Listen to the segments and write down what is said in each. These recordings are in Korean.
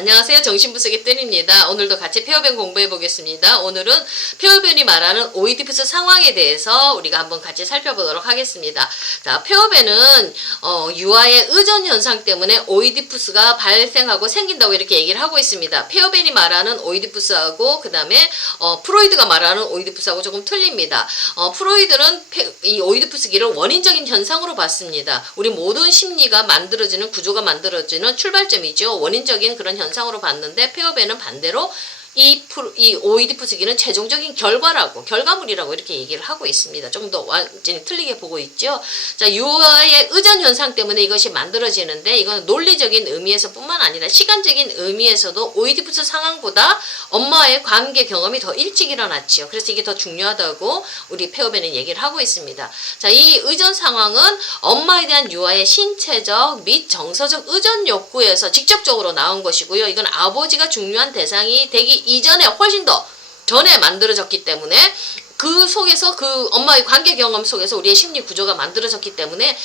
안녕하세요. 정신부수기 뜬입니다. 오늘도 같이 폐허변 공부해 보겠습니다. 오늘은 폐허변이 말하는 오이디푸스 상황에 대해서 우리가 한번 같이 살펴보도록 하겠습니다. 자, 폐허변은 유아의 의존 현상 때문에 오이디푸스가 발생하고 생긴다고 이렇게 얘기를 하고 있습니다. 폐허변이 말하는 오이디푸스하고 그 다음에 프로이드가 말하는 오이디푸스하고 조금 틀립니다. 프로이드는 이 오이디푸스기를 원인적인 현상으로 봤습니다. 우리 모든 심리가 만들어지는 구조가 만들어지는 출발점이죠. 원인적인 그런 현상으로 봤는데 폐허변은 반대로 이 오이디푸스기는 최종적인 결과물이라고 이렇게 얘기를 하고 있습니다. 좀 더 완전히 틀리게 보고 있죠. 자, 유아의 의존 현상 때문에 이것이 만들어지는데 이건 논리적인 의미에서 뿐만 아니라 시간적인 의미에서도 오이디푸스 상황보다 엄마의 관계 경험이 더 일찍 일어났지요. 그래서 이게 더 중요하다고 우리 폐허변은 얘기를 하고 있습니다. 자, 이 의존 상황은 엄마에 대한 유아의 신체적 및 정서적 의존 욕구에서 직접적으로 나온 것이고요. 이건 아버지가 중요한 대상이 되기 이전에 훨씬 더 전에 만들어졌기 때문에 그 속에서 그 엄마의 관계 경험 속에서 우리의 심리 구조가 만들어졌기 때문에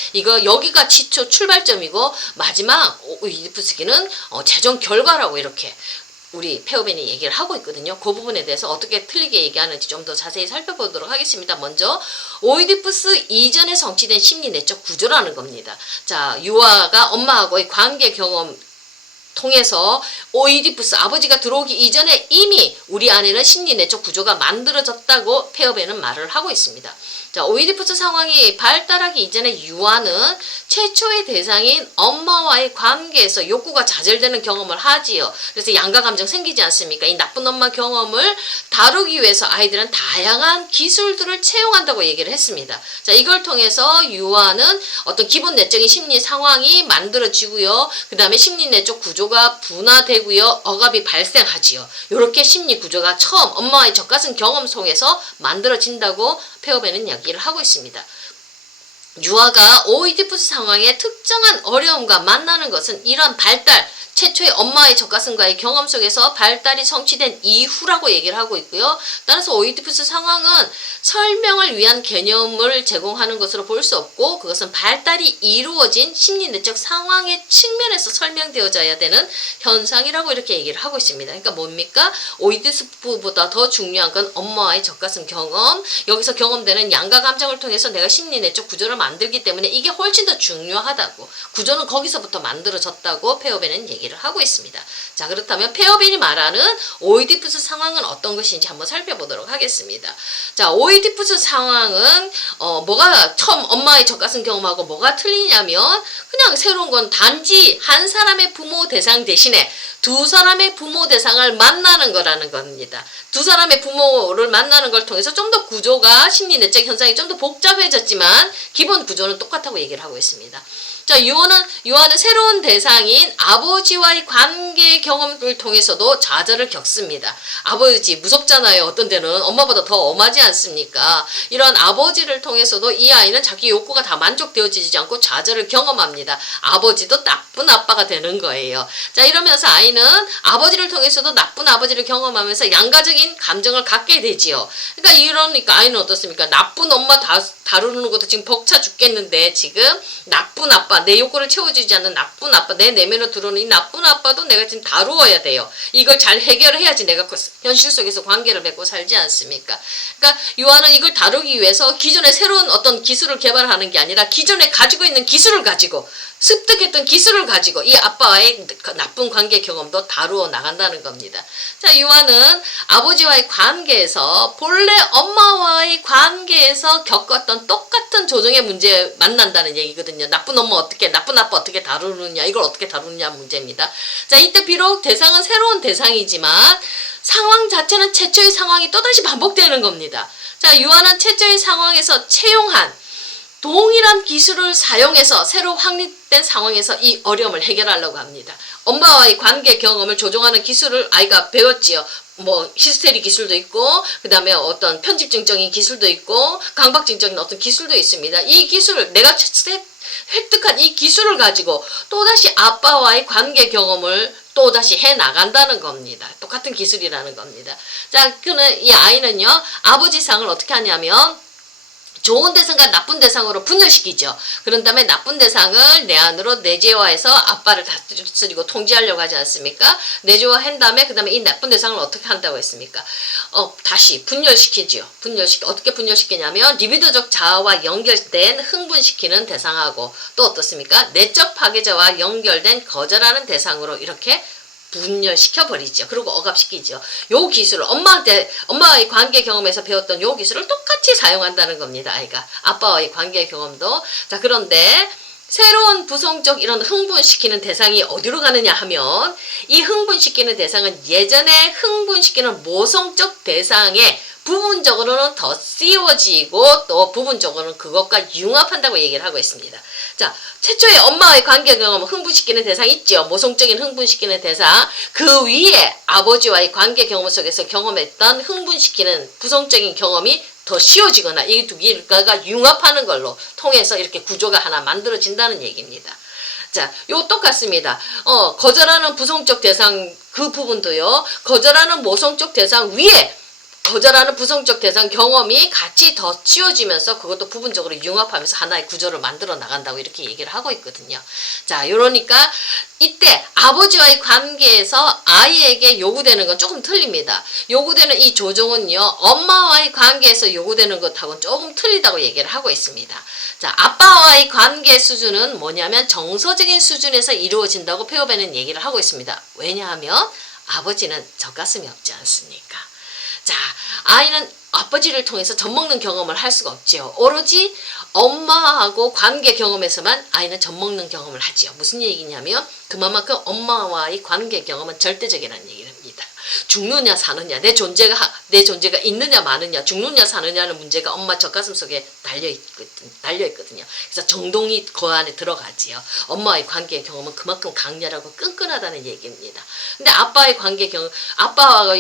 여기가 기초 출발점이고 마지막 오이디푸스기는 최종 결과라고 이렇게 우리 폐허변이 얘기를 하고 있거든요. 그 부분에 대해서 어떻게 틀리게 얘기하는지 좀 더 자세히 살펴보도록 하겠습니다. 먼저 오이디푸스 이전에 성취된 심리 내적 구조라는 겁니다. 자, 유아가 엄마하고의 관계 경험 통해서 오이디푸스 아버지가 들어오기 이전에 이미 우리 안에는 심리 내적 구조가 만들어졌다고 폐허변은 말을 하고 있습니다. 자, 오이디푸스 상황이 발달하기 이전에 유아는 최초의 대상인 엄마와의 관계에서 욕구가 좌절되는 경험을 하지요. 그래서 양가 감정 생기지 않습니까? 이 나쁜 엄마 경험을 다루기 위해서 아이들은 다양한 기술들을 채용한다고 얘기를 했습니다. 자, 이걸 통해서 유아는 어떤 기본 내적인 심리 상황이 만들어지고요. 그 다음에 심리 내적 구조가 분화되고요. 억압이 발생하지요. 이렇게 심리 구조가 처음 엄마와의 젖가슴 경험 속에서 만들어진다고 폐허변은 얘기를 하고 있습니다. 유아가 오이디푸스 상황에 특정한 어려움과 만나는 것은 이런 발달, 최초의 엄마의 젖가슴과의 경험 속에서 발달이 성취된 이후라고 얘기를 하고 있고요. 따라서 오이디푸스 상황은 설명을 위한 개념을 제공하는 것으로 볼 수 없고 그것은 발달이 이루어진 심리 내적 상황의 측면에서 설명되어져야 되는 현상이라고 이렇게 얘기를 하고 있습니다. 그러니까 뭡니까? 오이디푸스보다 더 중요한 건 엄마와의 젖가슴 경험, 여기서 경험되는 양가 감정을 통해서 내가 심리 내적 구조를 만들기 때문에 이게 훨씬 더 중요하다고, 구조는 거기서부터 만들어졌다고 폐허변은 얘기를 하고 있습니다. 자, 그렇다면 폐허변이 말하는 오이디푸스 상황은 어떤 것인지 한번 살펴보도록 하겠습니다. 자, 오이디푸스 상황은 뭐가 처음 엄마의 젖가슴 경험하고 뭐가 틀리냐면 그냥 새로운 건 단지 한 사람의 부모 대상 대신에 두 사람의 부모 대상을 만나는 거라는 겁니다. 두 사람의 부모를 만나는 걸 통해서 좀 더 구조가 심리 내적 현상이 좀 더 복잡해졌지만 기본 구조는 똑같다고 얘기를 하고 있습니다. 자, 유아는 새로운 대상인 아버지와의 관계 경험을 통해서도 좌절을 겪습니다. 아버지 무섭잖아요. 어떤 데는 엄마보다 더 엄하지 않습니까? 이런 아버지를 통해서도 이 아이는 자기 욕구가 다 만족되어지지 않고 좌절을 경험합니다. 아버지도 나쁜 아빠가 되는 거예요. 자, 이러면서 아이는 아버지를 통해서도 나쁜 아버지를 경험하면서 양가적인 감정을 갖게 되지요. 그러니까 이러니까 아이는 어떻습니까? 나쁜 엄마 다루는 것도 지금 벅차 죽겠는데 지금 나쁜 아빠, 내 욕구를 채워주지 않는 나쁜 아빠, 내 내면으로 들어오는 이 나쁜 아빠도 내가 지금 다루어야 돼요. 이걸 잘 해결을 해야지 내가 현실 속에서 관계를 맺고 살지 않습니까? 그러니까 유아는 이걸 다루기 위해서 기존에 새로운 어떤 기술을 개발하는 게 아니라 기존에 가지고 있는 기술을 가지고 습득했던 기술을 가지고 이 아빠와의 나쁜 관계 경험도 다루어 나간다는 겁니다. 자, 유아는 아버지와의 관계에서 본래 엄마와의 관계에서 겪었던 똑같은 조정의 문제 만난다는 얘기거든요. 나쁜 엄마 어떻게, 나쁜 아빠 어떻게 다루느냐, 이걸 어떻게 다루느냐 문제입니다. 자, 이때 비록 대상은 새로운 대상이지만 상황 자체는 최초의 상황이 또다시 반복되는 겁니다. 자, 유아는 최초의 상황에서 채용한 동일한 기술을 사용해서 새로 확립된 상황에서 이 어려움을 해결하려고 합니다. 엄마와의 관계 경험을 조종하는 기술을 아이가 배웠지요. 뭐 히스테리 기술도 있고 그 다음에 어떤 편집증적인 기술도 있고 강박증적인 어떤 기술도 있습니다. 이 기술을 내가 획득한 이 기술을 가지고 또다시 아빠와의 관계 경험을 또다시 해나간다는 겁니다. 똑같은 기술이라는 겁니다. 자, 이 아이는요 아버지 상을 어떻게 하냐면 좋은 대상과 나쁜 대상으로 분열시키죠. 그런 다음에 나쁜 대상을 내 안으로 내재화해서 아빠를 다스리고 통제하려고 하지 않습니까? 내재화한 다음에 그 다음에 이 나쁜 대상을 어떻게 한다고 했습니까? 다시 분열시키죠. 어떻게 분열시키냐면 리비도적 자아와 연결된 흥분시키는 대상하고 또 어떻습니까? 내적 파괴자와 연결된 거절하는 대상으로 이렇게 분열시켜버리죠. 그리고 억압시키죠. 요 기술을 엄마와의 관계 경험에서 배웠던 요 기술을 똑같이 사용한다는 겁니다. 아이가. 아빠와의 관계 경험도. 자, 그런데 새로운 부성적 이런 흥분시키는 대상이 어디로 가느냐 하면 이 흥분시키는 대상은 예전에 흥분시키는 모성적 대상에 부분적으로는 더 씌워지고 또 부분적으로는 그것과 융합한다고 얘기를 하고 있습니다. 자, 최초의 엄마와의 관계 경험 흥분시키는 대상 있죠. 모성적인 흥분시키는 대상. 그 위에 아버지와의 관계 경험 속에서 경험했던 흥분시키는 부성적인 경험이 더 씌워지거나 이 두 개가 융합하는 걸로 통해서 이렇게 구조가 하나 만들어진다는 얘기입니다. 자, 요 똑같습니다. 거절하는 부성적 대상 그 부분도요. 거절하는 모성적 대상 위에 거절하는 부성적 대상 경험이 같이 더 씌워지면서 그것도 부분적으로 융합하면서 하나의 구조를 만들어 나간다고 이렇게 얘기를 하고 있거든요. 자, 이러니까 이때 아버지와의 관계에서 아이에게 요구되는 건 조금 틀립니다. 요구되는 이 조정은요, 엄마와의 관계에서 요구되는 것하고는 조금 틀리다고 얘기를 하고 있습니다. 자, 아빠와의 관계 수준은 뭐냐면 정서적인 수준에서 이루어진다고 폐업에는 얘기를 하고 있습니다. 왜냐하면 아버지는 젖가슴이 없지 않습니까? 자, 아이는 아버지를 통해서 젖먹는 경험을 할 수가 없지요. 오로지 엄마하고 관계 경험에서만 아이는 젖먹는 경험을 하지요. 무슨 얘기냐면 그만큼 엄마와의 관계 경험은 절대적이라는 얘기를 합니다. 죽느냐 사느냐, 내 존재가 있느냐 마느냐, 죽느냐 사느냐는 문제가 엄마 젖가슴 속에 달려있거든요. 그래서 정동이 그 안에 들어가지요. 엄마와의 관계 경험은 그만큼 강렬하고 끈끈하다는 얘기입니다. 근데 아빠와의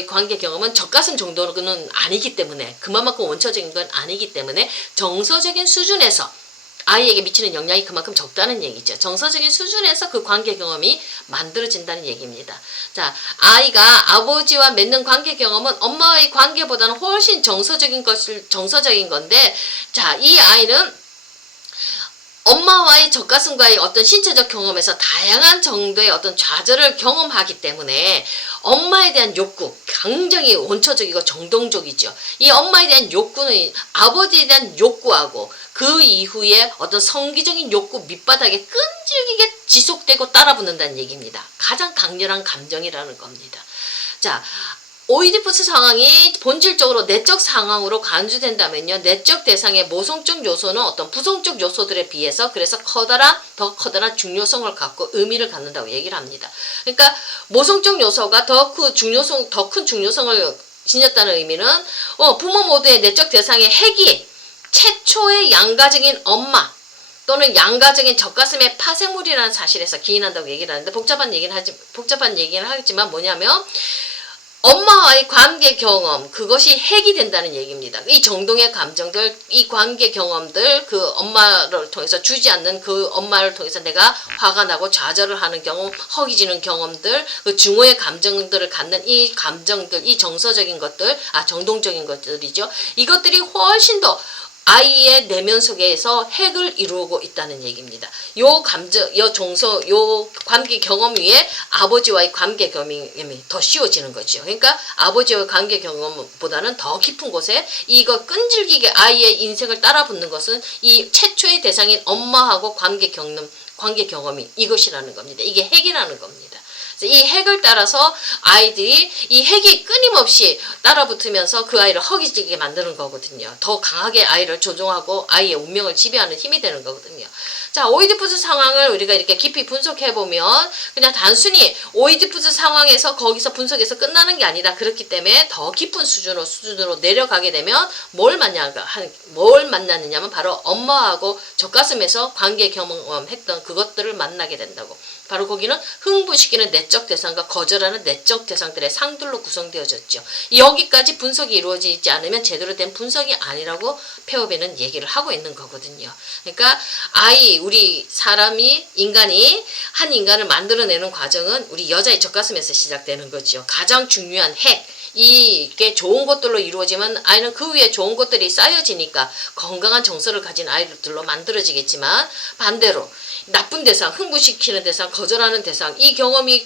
관계 경험은 젖가슴 정도는 아니기 때문에, 그만큼 원초적인 건 아니기 때문에 정서적인 수준에서 아이에게 미치는 영향이 그만큼 적다는 얘기죠. 정서적인 수준에서 그 관계 경험이 만들어진다는 얘기입니다. 자, 아이가 아버지와 맺는 관계 경험은 엄마와의 관계보다는 훨씬 정서적인 건데, 자, 이 아이는 엄마와의 젖가슴과의 어떤 신체적 경험에서 다양한 정도의 어떤 좌절을 경험하기 때문에 엄마에 대한 욕구, 굉장히 원초적이고 정동적이죠. 이 엄마에 대한 욕구는 아버지에 대한 욕구하고 그 이후에 어떤 성기적인 욕구 밑바닥에 끈질기게 지속되고 따라붙는다는 얘기입니다. 가장 강렬한 감정이라는 겁니다. 자, 오이디푸스 상황이 본질적으로 내적 상황으로 간주된다면요, 내적 대상의 모성적 요소는 어떤 부성적 요소들에 비해서 그래서 더 커다란 중요성을 갖고 의미를 갖는다고 얘기를 합니다. 그러니까 모성적 요소가 더 큰 중요성을 지녔다는 의미는 부모 모두의 내적 대상의 핵이 최초의 양가적인 엄마 또는 양가적인 젖가슴의 파생물이라는 사실에서 기인한다고 얘기를 하는데 복잡한 얘기는 하겠지만 뭐냐면 엄마와의 관계 경험, 그것이 핵이 된다는 얘기입니다. 이 정동의 감정들, 이 관계 경험들, 그 엄마를 통해서 주지 않는 그 엄마를 통해서 내가 화가 나고 좌절을 하는 경험, 허기지는 경험들, 그 증오의 감정들을 갖는 이 감정들, 이 정서적인 것들, 정동적인 것들이죠. 이것들이 훨씬 더 아이의 내면 속에서 핵을 이루고 있다는 얘기입니다. 요 관계 경험 위에 아버지와의 관계 경험이 더 씌워지는 거죠. 그러니까 아버지와의 관계 경험보다는 더 깊은 곳에 이거 끈질기게 아이의 인생을 따라붙는 것은 이 최초의 대상인 엄마하고 관계 경험이 이것이라는 겁니다. 이게 핵이라는 겁니다. 이 핵을 따라서 아이들이 이 핵이 끊임없이 따라붙으면서 그 아이를 허기지게 만드는 거거든요. 더 강하게 아이를 조종하고 아이의 운명을 지배하는 힘이 되는 거거든요. 자, 오이디푸스 상황을 우리가 이렇게 깊이 분석해보면 그냥 단순히 오이디푸스 상황에서 거기서 분석해서 끝나는 게 아니다. 그렇기 때문에 더 깊은 수준으로 내려가게 되면 뭘 만나느냐면 바로 엄마하고 젖가슴에서 관계 경험했던 그것들을 만나게 된다고. 바로 거기는 흥분시키는 내적 대상과 거절하는 내적 대상들의 상들로 구성되어졌죠. 여기까지 분석이 이루어지지 않으면 제대로 된 분석이 아니라고 폐업에는 얘기를 하고 있는 거거든요. 그러니까 우리 인간이 한 인간을 만들어내는 과정은 우리 여자의 젖가슴에서 시작되는 거죠. 가장 중요한 핵, 이게 좋은 것들로 이루어지면 아이는 그 위에 좋은 것들이 쌓여지니까 건강한 정서를 가진 아이들로 만들어지겠지만, 반대로 나쁜 대상, 흥분시키는 대상, 거절하는 대상, 이 경험이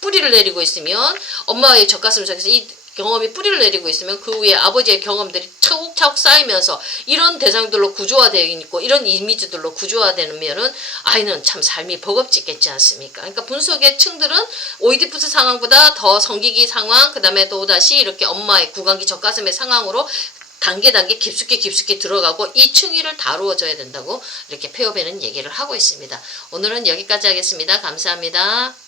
뿌리를 내리고 있으면, 엄마의 젖가슴 속에서 이 경험이 뿌리를 내리고 있으면 그 위에 아버지의 경험들이 차곡차곡 쌓이면서 이런 대상들로 구조화되어 있고 이런 이미지들로 구조화되면은 아이는 참 삶이 버겁지겠지 않습니까? 그러니까 분석의 층들은 오이디푸스 상황보다 더 성기기 상황, 그 다음에 또다시 이렇게 엄마의 구강기 젖가슴의 상황으로 단계 깊숙이 들어가고 이 층위를 다루어져야 된다고 이렇게 폐업에는 얘기를 하고 있습니다. 오늘은 여기까지 하겠습니다. 감사합니다.